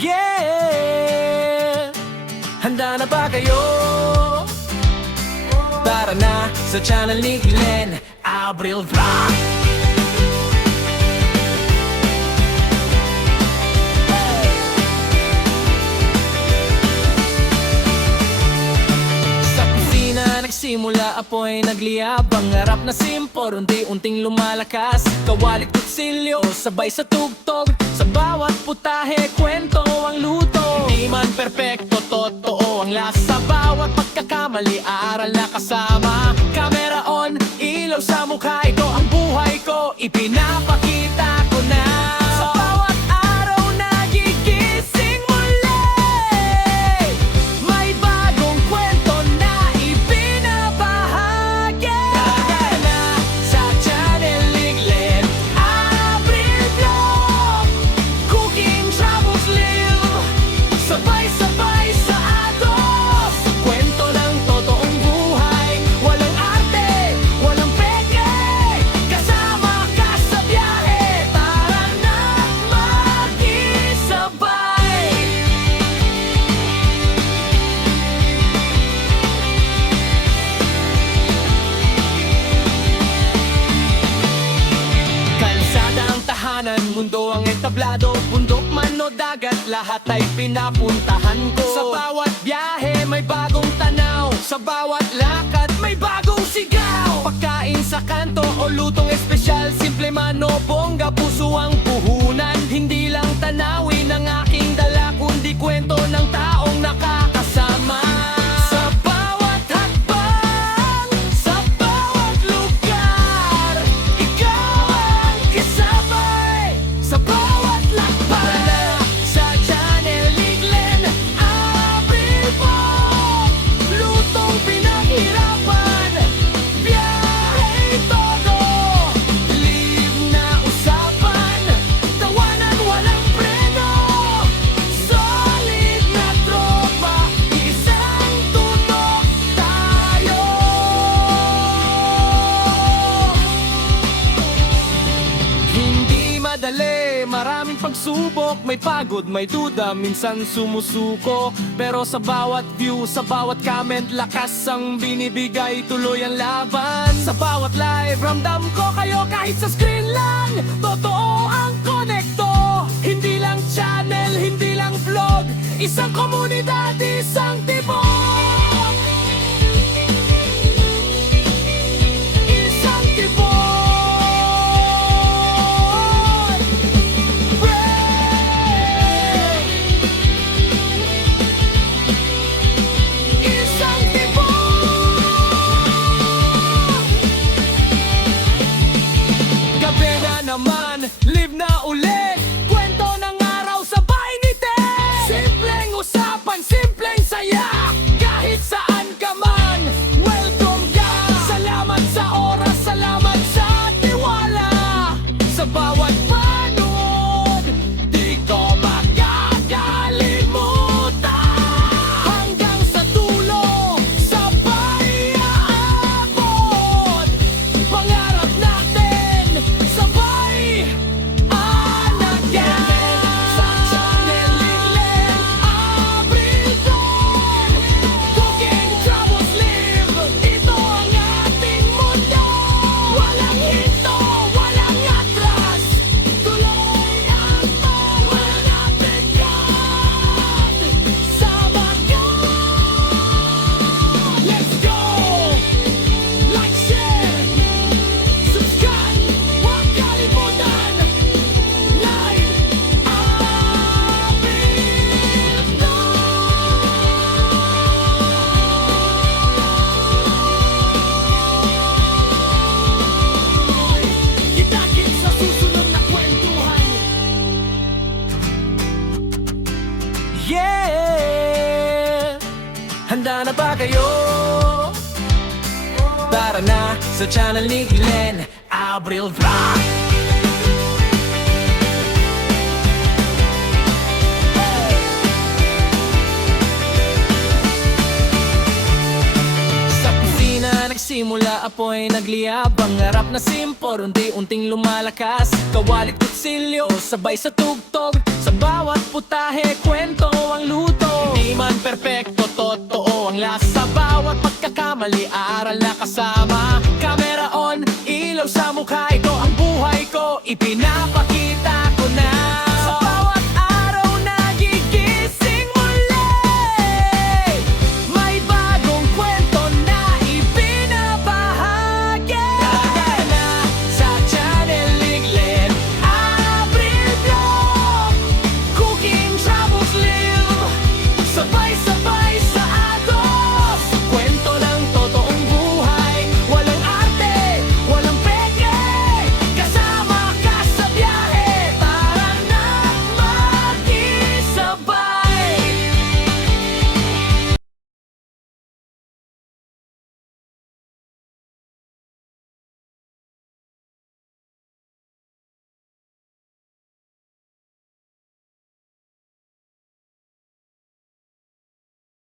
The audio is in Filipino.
Yeah! Handa na ba kayo? Tara na sa channel ni Glenn Abril Vlog. Sa kusina nagsimula apoy nagliyab. Ang harap na simpor unti-unting lumalakas. Kawalit kutsilyo sabay sa tugtog. Sa bawat putahe kwento ang luto. Di man perpekto, totoo ang lasa. Bawat pagkakamali, aral na kasama. Camera on, ilaw sa mukha. Ito ang buhay ko, ipinapakita ko na. Sa bawat araw nagigising muli. May bagong kwento na ibinabahagi. Tara na sa channel ni Glenn Abril Vlog. Cooking, travels, live. Sabay-sabay sa atos. Kwento ng totoong buhay. Walang arte, walang peke. Kasama ka sa biyahe. Tara na makisabay. Kalsada ang tahanan, mundo ang entablado. Bundok man o dagat, lahat ay pinapuntahan ko. Sa bawat biyahe may bagong tanaw. Sa bawat lakad may bagong sigaw. Pagkain sa kanto o lutong espesyal. Simple man o bongga, puso ang puhunan. Hindi lang tanawin ang aking dala, kundi kwento ng taong nakakasama. Sa bawat hakbang, sa bawat lugar, ikaw ang kasabay. Sa bawat lakbay, sa channel ni Glenn Abril Vlog. Lutong pinaghirapan, biyahe todo. Live na usapan, tawanan walang preno. Solid na tropa, isang tutok tayo. Hindi madali, maraming pagsubok. May pagod, may duda, minsan sumusuko. Pero sa bawat view, sa bawat comment, lakas ang binibigay, tuloy ang laban. Sa bawat live, ramdam ko kayo kahit sa screen lang. Totoo ang konekto. Hindi lang channel, hindi lang vlog. Isang komunidad, isang tibok. Isang tibok. Isang tibok. Gabi na naman, live na ulit. Kwento ng araw, sabay ngitin. Simpleng usapan, simpleng saya. Kahit saan ka man, welcome ka. Salamat sa oras, salamat sa tiwala. Sa bawat panood, di ko makakalimutan. Hanggang sa dulo, sabay aabot. Pangarap natin, sabay anagan. Sa channel ni Glenn Abril Vlog. Cooking, travels, live. Ito ang ating mundo. Walang hinto, walang atras. Tuloy ang pagmanapigan. Sama ka. Let's go. Like, share, subscribe. Huwag kalimutan. Like Abril Vlog. Kita-kits sa susunod na kwentuhan. Yeah! Handa na ba kayo? Tara na sa channel ni Glenn Abril Vlog. Sa kusina Nagsimula apoy nagliyab ang harap na simpor, unti-unting lumalakas. Kawalit kutsilyo, sabay sa tugtog. Sa bawat putahe, kwento ang luto. Hindi man perpekto, totoo ang lasa. Sa bawat pagkakamali, aral na kasama. Camera on, ilaw sa mukha, ito ang buhay ko. Ipinapa